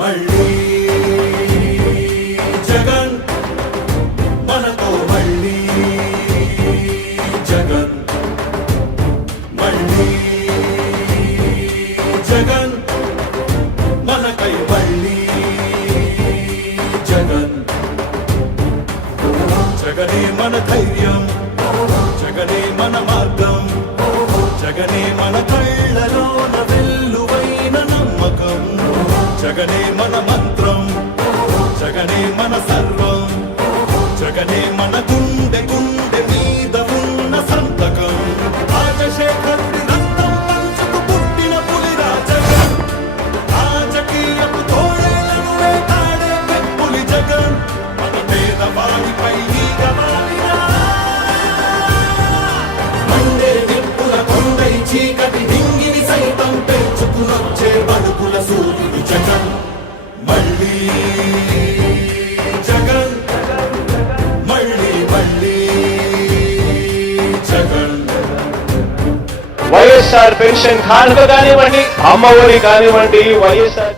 మళ్ళీ జగన్ మనతో మళ్ళీ జగన్ మళ్ళీ జగన్ మనకై మళ్ళీ జగన్ జగనే మన ధైర్యం జగనే మన మార్గం జగనే మన కళ్ళలోన వెల్లువై జగనే మన మంత్రం జగనే మన సర్వం జగనే మనకు మళ్ళీ జగన్ మళ్ళీ మళ్ళీ జగన్ వైఎస్ఆర్ పెన్షన్ కానుక కానివ్వండి అమ్మఒడి కానివ్వండి వైఎస్ఆర్